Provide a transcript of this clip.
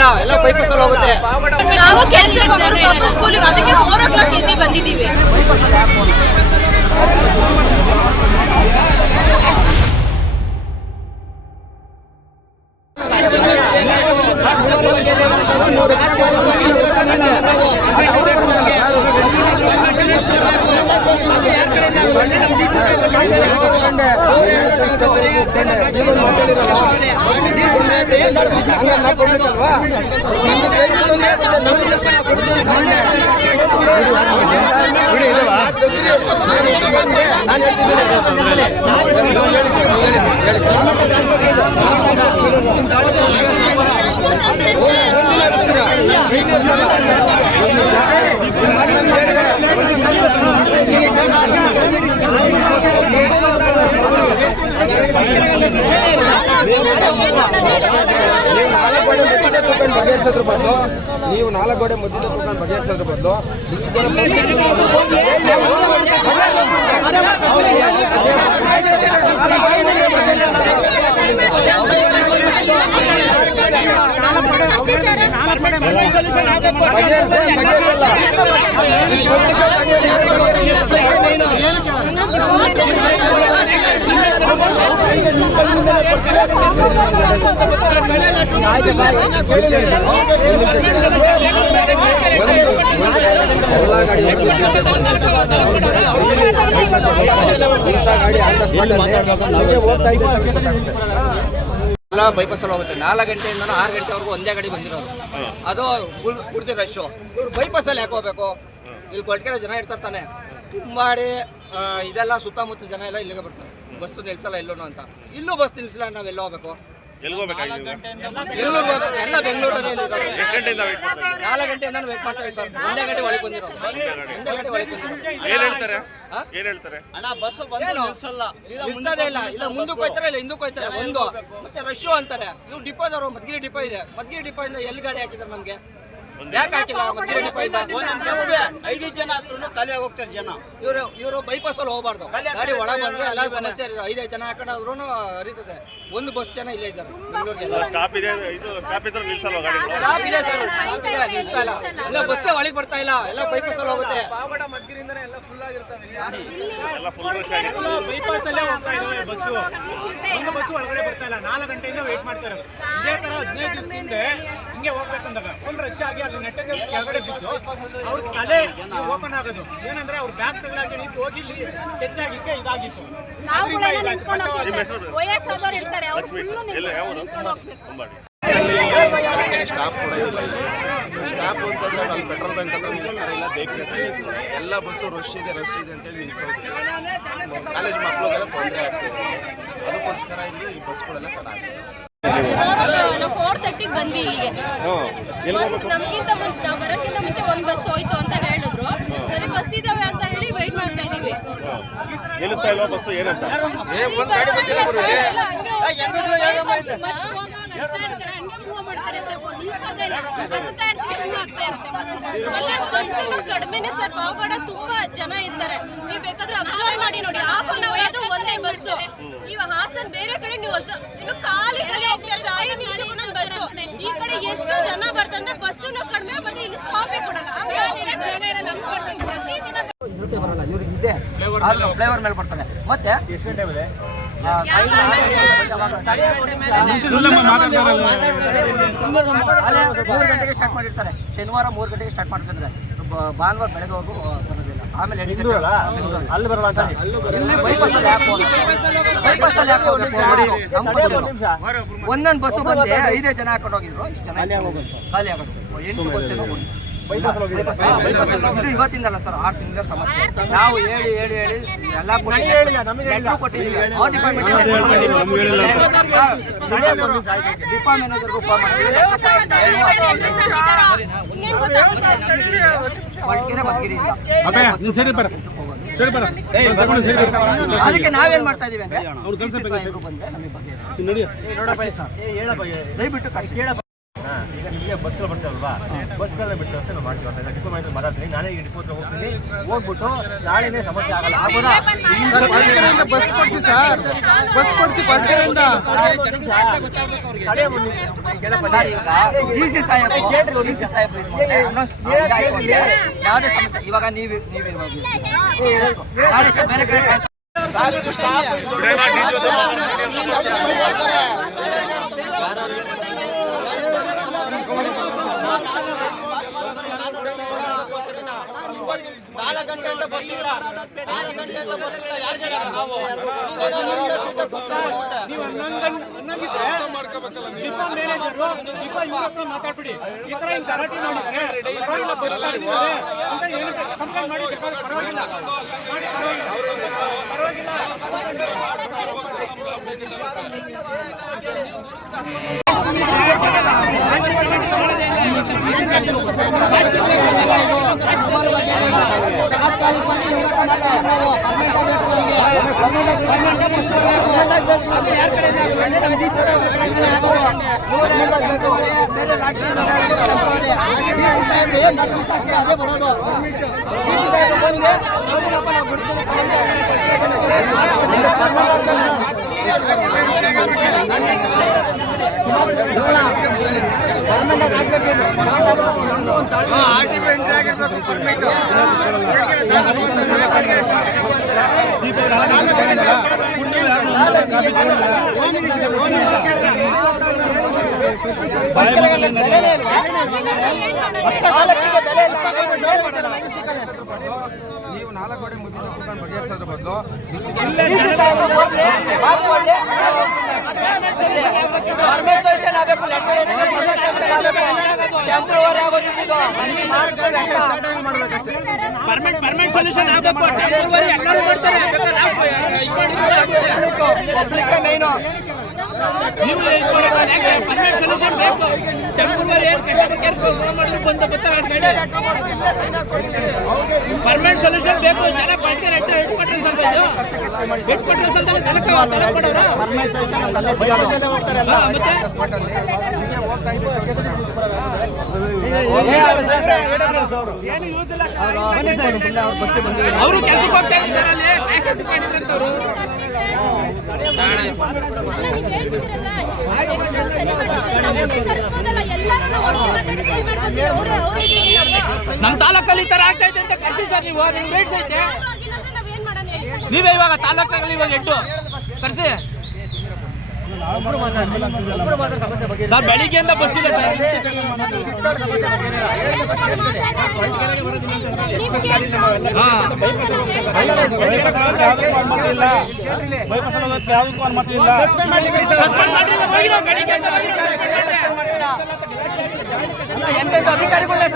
ಇಲ್ಲ, ಎಲ್ಲ ಬೈಪಾಸ್ ಅಲ್ಲಿ ಹೋಗುತ್ತೆ. ನಾವು ಕೆಲಸಕ್ಕೆ ಹೋಗೋರು ಪಾಪ ಸ್ಕೂಲಿಗೆ ಅದಕ್ಕೆ ಫೋರ್ ಓ ಕ್ಲಾಕ್ ಎದ್ದು ಬಂದಿದ್ದೀವಿ. ಒಂದಿನ ಬಗೆಹರಿಸೋದ್ರ ಬದಲು ನೀವು ನಾಲ್ಕು ಗೋಡೆ ಮುದ್ದಿದ ಕೂತ್ಕೊಂಡು ಬಗೆಹರಿಸೋದ್ರ ಬದಲು ಬಗೆಹರಿಸಲ್ಲ ಎಲ್ಲ ಬೈಪಾಸ್ ಅಲ್ಲಿ ಹೋಗುತ್ತೆ. ನಾಲ್ಕು ಗಂಟೆಯಿಂದ ಆರು ಗಂಟೆವರೆಗೂ ಒಂದೇ ಗಾಡಿ ಬಂದಿರೋದು. ಅದು ಫುಲ್ ಪೂರ್ತಿ ರಶ್ಶು ಇವ್ರು ಬೈಪಾಸ್ ಅಲ್ಲಿ ಯಾಕೆ ಹೋಗ್ಬೇಕು? ಇಲ್ಲಿ ಕೊಟ್ಟಿಗೆ ಜನ ಇರ್ತಾರೆ ತಾನೆ ತುಂಬಾಡಿ ಇದೆಲ್ಲ ಸುತ್ತಮುತ್ತ ಜನ ಎಲ್ಲ ಇಲ್ಲಿಗೆ ಬರ್ತಾರೆ. ಬಸ್ ನಿಲ್ಸಲ್ಲ ಎಲ್ಲೂ ಅಂತ. ಇಲ್ಲೂ ಬಸ್ ನಿಲ್ಸಿಲ್ಲ ನಾವೆಲ್ಲ ಹೋಗ್ಬೇಕು? ಎಲ್ಗೋಬೇಕಾಗಿ ಎಲ್ಲರೂ ಹೋಗ್ಬೇಕು ಎಲ್ಲ ಬೆಂಗಳೂರಲ್ಲಿ ಎಷ್ಟು ಗಂಟೆಯಿಂದ ವೇಟ್ ಮಾಡ್ತಾ ಇದ್ದೀರಾ? ನಾಲ್ಕು ಗಂಟೆಯಿಂದ ವೇಟ್ ಮಾಡ್ತಾ ಇದ್ದೀವಿ ಸರ್. ಒಂದೇ ಗಂಟೆ ಒಳಗೆ ಬಂದಿರೋದು. ಒಂದೇ ಗಂಟೆ ಒಳಗೆ ಏನು ಹೇಳ್ತಾರೆ? ಏನು? ನಿಲ್ಸೋದೇ ಇಲ್ಲ. ಇಲ್ಲ ಮುಂದಕ್ಕೆ ಹೋಯ್ತಾರೆ ಇಲ್ಲ ಹಿಂದಕ್ಕೆ ಹೋಯ್ತಾರೆ ಒಂದು. ಮತ್ತೆ ರಶ್ಶು ಅಂತಾರೆ. ಇವ್ರು ಡಿಪೋದವರು ಮದ್ಗಿರಿ ಡಿಪೋ ಇದೆ. ಮದ್ಗಿರಿ ಡಿಪೋ ಇಂದ ಎಲ್ಲಿ ಗಾಡಿ ಹಾಕಿದ್ದಾರೆ ನಮ್ಗೆ. ಯಾಕೆ ಹಾಕಿಲ್ಲ? ಇಂದ ಐದು ಜನ ಹತ್ರ ಖಾಲಿ ಹೋಗ್ತಾರೆ ಜನ. ಇವರು ಇವರು ಬೈಪಾಸ್ ಅಲ್ಲಿ ಹೋಗಬಾರ್ದು. ಗಾಡಿ ಒಳ ಬಂದ್ರೆ ಎಲ್ಲ ಸಮಸ್ಯೆ ಐದು ಐದೈದು ಜನ ಹಾಕೊಂಡ್ರು ಹರಿತದೆ. ಒಂದು ಬಸ್ ಜನ ಇಲ್ಲೇ ಇದ್ದಾರೆ. ಬೆಂಗಳೂರಿಗೆ. ಸ್ಟಾಪ್ ಇದೆ ಇದು ಸ್ಟಾಪ್ ಇದ್ರೆ ಗಾಡಿ? ಸ್ಟಾಪ್ ಇದೆ ಸರ್ ಸ್ಟಾಪ್ ಇದೆ ನಿಲ್ಸ್ತಾ ಇಲ್ಲ ಇಲ್ಲ ಬಸ್ಸೇ ಒಳಗೆ ಬರ್ತಾ ಇಲ್ಲ. ಎಲ್ಲ ಬೈಪಾಸ್ ಅಲ್ಲಿ ಹೋಗುತ್ತೆ. ಎಲ್ಲ ಫುಲ್ ರಶ್ ಆಗಿದೆ ಬೈಪಾಸ್ ಅಲ್ಲೇ ಹೋಗ್ತಾ ಇದಾವೆ ಬಸ್ಸು. ಒಂದು ಬಸ್ಸು ಒಳಗಡೆ ಬರ್ತಾ ಇಲ್ಲ. ನಾಲ್ಕು ಗಂಟೆಯಿಂದ ವೇಟ್ ಮಾಡ್ತಾ ಇರೋದು. ಇದೇ ತರ ಹದಿನೈದು ದಿವಸದಿಂದ ಹಿಂಗೆ ಹೋಗ್ಬೇಕಂದಾಗ ಫುಲ್ ರಶ್ ಆಗಿ ಅಲ್ಲಿ ನೆಟ್ಟಗೆ ಕೆಳಗಡೆ ಬಿದ್ದು ಅವ್ರ ತಲೆ ಓಪನ್ ಆಗೋದು. ಏನಂದ್ರೆ ಅವ್ರ ಬ್ಯಾಗ್ ತಗೊಳಕ್ಕೆ ನಿಂತು ಹೋಗಿ ಇಲ್ಲಿ ಟಚ್ ಇದಾಗಿತ್ತು ಸ್ಟಾಪ್ ಕೂಡ ಇಲ್ಲ ಇಲ್ಲಿ. ಸ್ಟಾಪ್ ಅಂತಂದ್ರೆ ಅಲ್ಲಿ ಪೆಟ್ರೋಲ್ ಬ್ಯಾಂಕ್ ಹತ್ರ ನಿಲ್ಲಿಸ್ತಾರೆ ಇಲ್ಲ ಬೇಕ್ರಿ ಹತ್ರ ನಿಲ್ಲಿಸ್ತಾರೆ ಎಲ್ಲ ಬಸ್ಸು ರಶ್ ಇದೆ ರಶ್ ಇದೆ ಅಂತೇಳಿ ನಿಲ್ಲಿಸೋದು ಕಾಲೇಜ್ ಮಕ್ಕಳಿಗೆಲ್ಲ ತೊಂದರೆ ಆಗ್ತಿದೆ. ಅದಕ್ಕೋಸ್ಕರ ಇಲ್ಲಿ ಈ ಬಸ್ಗಳೆಲ್ಲ ತಡ ಆಗ್ತದೆ. ನಾವು ಫೋರ್ ತರ್ಟಿಗೆ ಬಂದ್ವಿ ಇಲ್ಲಿಗೆ. ಒಂದ್ ನಮ್ಗಿಂತ ಮುಂಚೆ ನಾವು ಬರೋಕ್ಕಿಂತ ಮುಂಚೆ ಒಂದು ಬಸ್ ಹೋಯ್ತು ಅಂತ ಹೇಳಿದ್ರು. ಸರಿ ಬಸ್ ಇದಾವೆ ಅಂತ ಹೇಳಿ ವೈಟ್ ಮಾಡ್ತಾ ಇದೀವಿ. ನಿಲ್ಲಿಸ್ತಾ ಇಲ್ವಾ ಬಸ್ಸು ಏನಂತ? ಕಡಿಮೆನೆ ಸರ್ ಪಾವಗಡ ತುಂಬಾ ಜನ ಇರ್ತಾರೆ. ನೀವು ಬೇಕಾದ್ರೆ ಅಬ್ಸರ್ವ್ ಮಾಡಿ ನೋಡಿ ಹಾಫ್ ಅನ್ ಅವರ್ ಆದ್ರೂ ಒಂದೇ ಬಸ್ಸು. ಇವಾಗ ಹಾಸನ್ ಬೇರೆ ಕಡೆ ನೀವು ಇನ್ನು ಖಾಲಿ ಖಾಲಿ ಹೋಗ್ತಾ ಇರೋದು ಐದು ನಿಮಿಷಕ್ಕೂ ನನ್ನ ಬಸ್ಸು. ಈ ಕಡೆ ಎಷ್ಟು ಜನ ಬರ್ತಾರೆ ಬಸ್ಸು ಕಡಿಮೆ ಮತ್ತೆ ಇಲ್ಲಿ ಸ್ಟಾಪೇ ಕೊಡಲ್ಲ. ಪ್ರತಿದಿನ ಫ್ಲೇವರ್ ಮೇಲೆ ಬರ್ತಾರೆ ಮತ್ತೆ ಎಷ್ಟು ಗಂಟೆ ಮೂರು ಗಂಟೆಗೆ ಸ್ಟಾರ್ಟ್ ಮಾಡಿರ್ತಾರೆ. ಶನಿವಾರ ಮೂರು ಗಂಟೆಗೆ ಸ್ಟಾರ್ಟ್ ಮಾಡ್ತಿದ್ರೆ ಬ- ಭಾನುವಾರ ಬೆಳಗ್ಗೆ ಹೋಗು ಬರೋದಿಲ್ಲ. ಆಮೇಲೆ ಅಲ್ಲಿ ಬರಲ್ಲ ಇಲ್ಲಿ ಬೈಪಾಸ್ ಅಲ್ಲಿ ಯಾಕೆ ಬೈಪಾಸ್ ಅಲ್ಲಿ ಯಾಕೆ ಹೋಗ್ಬೇಕು? ಅವ್ರು? ನಮ್ಮ question. ಒಂದೊಂದು ಬಸ್ಸು ಬಂದೆ ಐದೇ ಜನ ಹಾಕೊಂಡು ಹೋಗಿದ್ರು. ಇಷ್ಟು ಜನ ಖಾಲಿ ಆಗೋದು ಎಂಟು ಬಸ್ ಇದು ಇವತ್ತಿಂದಲ್ಲ ಸರ್ ಆರು ತಿಂಗಳ ಸಮಸ್ಯೆ. ನಾವು ಹೇಳಿ ಹೇಳಿ ಹೇಳಿ ಎಲ್ಲ ಕೊಟ್ಟಿದ್ದೀವಿ. ಆ ಡಿಪಾರ್ಟ್ಮೆಂಟ್ ಫೋನ್ ಅದಕ್ಕೆ ನಾವೇನ್ ಮಾಡ್ತಾ ಇದೀವಿ ಅಂದ್ರೆ ನಮಗೆ ಬಗ್ಗೆ ದಯವಿಟ್ಟು ನಿಮಗೆ ಬಸ್ಗಳು ಬರ್ತಾವಲ್ವಾ ಬಸ್ಗಳನ್ನ ಬಿಡಿಸೋ ವ್ಯವಸ್ಥೆ ನಾವು ಮಾಡ್ತೀವಿ ಅಂತ ಡಿಪೋ ಮಾಡಿ ಮಾತಾಡ್ತೀನಿ ನಾನೇ ಈಗ ಡಿಪೋ ಹತ್ರ ಹೋಗ್ತೀನಿ ಹೋಗ್ಬಿಟ್ಟು ನಾಳೆನೇ ಸಮಸ್ಯೆ ಆಗಲ್ಲ ಆಗೋದಾ ಬಸ್ ಕೊಡಿಸಿ ಸರ್ ಬಸ್ ಕೊಡಿಸಿ ಮಾಡಿದ್ರೆ ಯಾವುದೇ ಸಮಸ್ಯೆ ಇವಾಗ ನೀವು ನೀವು ಇವಾಗ ಎಷ್ಟು? ನಾಳೆ ಸರ್ ಬೇರೆ ಕಡೆ transfer ನಾಲ್ಕು ಗಂಟೆಯಿಂದ ಬಸ್ ಇಲ್ಲ ನಾಲ್ಕು ಗಂಟೆಯಿಂದ ಬಸ್ ಇಲ್ಲ ಯಾರಿಗೆ ಹೇಳೋಣ ನಾವು ಮಾತಾಡ್ಬಿಡಿ ಈ ತರ ಹಿಂಗ್ ಗಲಾಟೆ ಮಾಡಿದ್ರೆ ಪರವಾಗಿಲ್ಲ ಅಂತ ಕಂಪ್ಲೇಂಟ್ ಮಾಡಿ ಬೇಕಾದ್ರೆ ಪರವಾಗಿಲ್ಲ ಪರವಾಗಿಲ್ಲ ಅದೇ ಬರೋದು ಬಂದೆ ನೋಡಿನಪ್ಪ ನಾವು ಬಿಡ್ತೀವಿ ಬೆಲೆನೇ ನೀವು ನಾಲ್ಕು ಮುದ್ದಿನ ಕುತ್ಕೊಂಡು ಬಗೆಹರಿಸೋದ್ರ ಬದಲು ಗೌರ್ಮೆಂಟ್ ಸೊಲ್ಯೂಷನ್ ಆಗಬೇಕು ಟೆಂಪ್ರವರಿ ಆಗೋದಿಲ್ಲ ಪರ್ಮನೆಂಟ್ ಪರ್ಮನೆಂಟ್ ಸೊಲ್ಯೂಷನ್ ಆಗಬೇಕು. ಟೆಂಪರರಿ ಎಲ್ಲರೂ ಮಾಡ್ತಾರೆ. ಮೈನು ನೀವು ಪರ್ಮನೆಂಟ್ ಸೊಲ್ಯೂಷನ್ ಬೇಕು. ಟೆಂಪರರಿ ಏನು ಕೇರ್ ಮಾಡಿದ್ರು ಬಂದು ಬರ್ತಾರೆ ಪರ್ಮನೆಂಟ್ ಸೊಲ್ಯೂಷನ್ ಬೇಕು. ಜನ ರೆಟ್ಟು ಹೆಡ್ ಕ್ವಾರ್ಟರ್ಸ್ ಅಂತ ಹೆಡ್ ಕ್ವಾರ್ಟರ್ಸ್ ಅಂತ ತನಕ ತನಕ ಕೊಡೋರು. ಮತ್ತೆ? ಅವರು ಕೆಲಸಕ್ಕೆ ಹೋಗ್ತಾ ಇದ್ದಾರೆ ಸರ್ ಅಲ್ಲಿ. ಮಾಡಿದ್ರಂತ ಅವರು ನಮ್ಮ ತಾಲೂಕಲ್ಲಿ ಈ ತರ ಆಗ್ತಾ ಇದೆ ಅಂತ ಕರ್ಸಿ ಸರ್ ನೀವು. ನಿಮ್ ರೇಟ್ಸ್ ಐತೆ. ನೀವೇ ಇವಾಗ ತಾಲೂಕಲ್ಲಿ ಇವಾಗ ಎಡ್ಡು ಕರ್ಸಿ ಸರ್ ಬೆಳಿಗ್ಗೆಯಿಂದ ಬಸ್ ಇಲ್ಲ? ಸರ್. ಸಸ್ಪೆಂಡ್ ಎಂತೆಂಥ ಅಧಿಕಾರಿಗಳನ್ನೇ